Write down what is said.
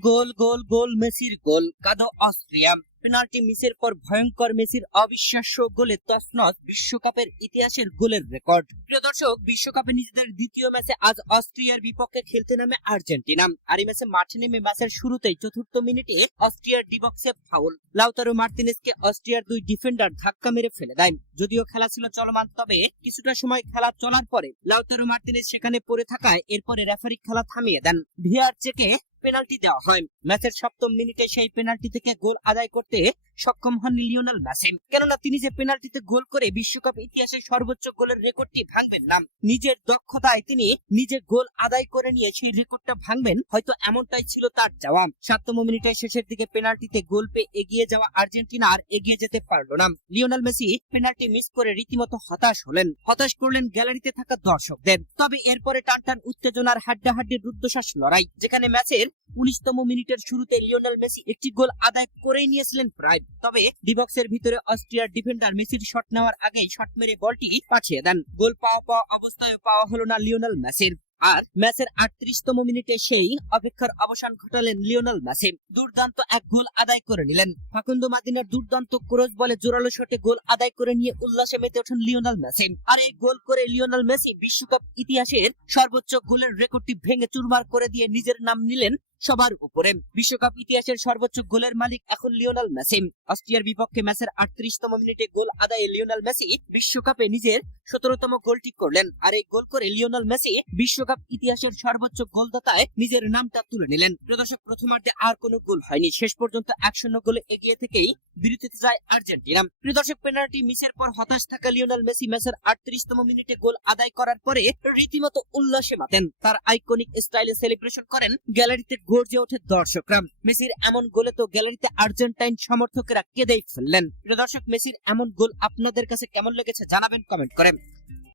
গোল গোল গোল মেসির গোল, কাঁদো Austria. Penalty মিসের পর ভয়ঙ্কর মেসির অবিশ্বাস্য গোলে তছনছ বিশ্বকাপের ইতিহাসের গোলের রেকর্ড। প্রিয় দর্শক, বিশ্বকাপে নিজেদের দ্বিতীয় ম্যাচে আজ অস্ট্রিয়ার বিপক্ষে খেলতে নামে আর্জেন্টিনা। আর এই ম্যাচে মাঠে নেমে ম্যাচের শুরুতেই চতুর্থ মিনিটে অস্ট্রিয়ার ডি বক্সে ফাউল। লাউতারো মার্তিনেজকে অস্ট্রিয়ার দুই ডিফেন্ডার ধাক্কা মেরে ফেলে দেয়। যদিও খেলা ছিল চলমান, তবে কিছুটা সময় খেলা চলার পরে লাউতারো মার্তিনেজ সেখানে পড়ে থাকায় এরপরে রেফারি খেলা থামিয়ে দেন। ভিআর চেকে পেনাল্টি দেওয়া হয়। ম্যাচের সপ্তম মিনিটে সেই পেনাল্টি থেকে গোল আদায় করতে সক্ষম হন লিওনেল মেসি। কেননা তিনি যে পেনাল্টিতে গোল করে বিশ্বকাপ ইতিহাসে সর্বোচ্চ গোলের রেকর্ডটি ভাঙবেন না, নিজের দক্ষতায় তিনি নিজে গোল আদায় করে নিয়ে সেই রেকর্ডটা ভাঙবেন, হয়তো এমনটাই ছিল তার চাওয়া। 7তম মিনিটের শেষের দিকে পেনাল্টিতে গোল পেয়ে এগিয়ে যাওয়া আর্জেন্টিনা আর এগিয়ে যেতে পারলো না। লিওনেল মেসি পেনাল্টি মিস করে রীতিমতো হতাশ করলেন গ্যালারিতে থাকা দর্শকদের। তবে এরপরে টানটান উত্তেজনার হাড্ডাহাড্ডির রুদ্ধশ্বাস লড়াই, যেখানে ম্যাচের 19তম মিনিটের শুরুতে লিওনেল মেসি একটি গোল আদায় করেই নিয়েছিলেন প্রায়। তবে ডিবক্সের ভিতরে অস্ট্রিয়ার ডিফেন্ডার মেসির শট নেওয়ার আগেই শট মেরে বলটি পাঠিয়ে দেন। গোল পাওয়া অবস্থায় পাওয়া হলো না লিওনেল মেসির। আর ম্যাচের 38তম মিনিটে সেই অপেক্ষার অবসান ঘটালেন লিওনেল মেসি। দুর্দান্ত এক গোল আদায় করে নিলেন। ফাকুন্দো মাদিনার দুর্দান্ত ক্রস বলে জোরালো শটে গোল আদায় করে নিয়ে উল্লাসে মেতে ওঠেন লিওনেল মেসি। আর এই গোল করে লিওনেল মেসি বিশ্বকাপ ইতিহাসের সর্বোচ্চ গোলের রেকর্ডটি ভেঙে চুরমার করে দিয়ে নিজের নাম নিলেন সবার উপরে। বিশ্বকাপ ইতিহাসের সর্বোচ্চ গোলের মালিক এখন লিওনেল মেসি। অস্ট্রিয়ার বিপক্ষে ম্যাচের 38তম মিনিটে গোল আদায়ে লিওনেল মেসি বিশ্বকাপে নিজের 17তম গোলটি করলেন। আর এই গোল করে লিওনেল মেসি বিশ্বকাপ ইতিহাসের সর্বোচ্চ গোলদাতায় নিজের নামটা তুলে নিলেন। প্রদর্শক, প্রথমার্ধে আর কোনো গোল হয়নি। শেষ পর্যন্ত 1-0 গোলে এগিয়ে থেকেই বিরতিতে যায় আর্জেন্টিনা। প্রদর্শক, পেনাল্টি মিসের পর হতাশ থাকা লিওনেল মেসি ম্যাচের 38তম মিনিটে গোল আদায় করার পরে রীতিমতো উল্লাসে মাতেন। তার আইকনিক স্টাইলে সেলিব্রেশন করেন। গ্যালারিতে গর্জে ওঠে দর্শকরা। মেসির এমন গোলে তো গ্যালারিতে আর্জেন্টাইন সমর্থকেরা কেঁদেই ফেললেন। প্রিয় দর্শক, মেসির এমন গোল আপনাদের কাছে কেমন লেগেছে জানাবেন কমেন্ট করে।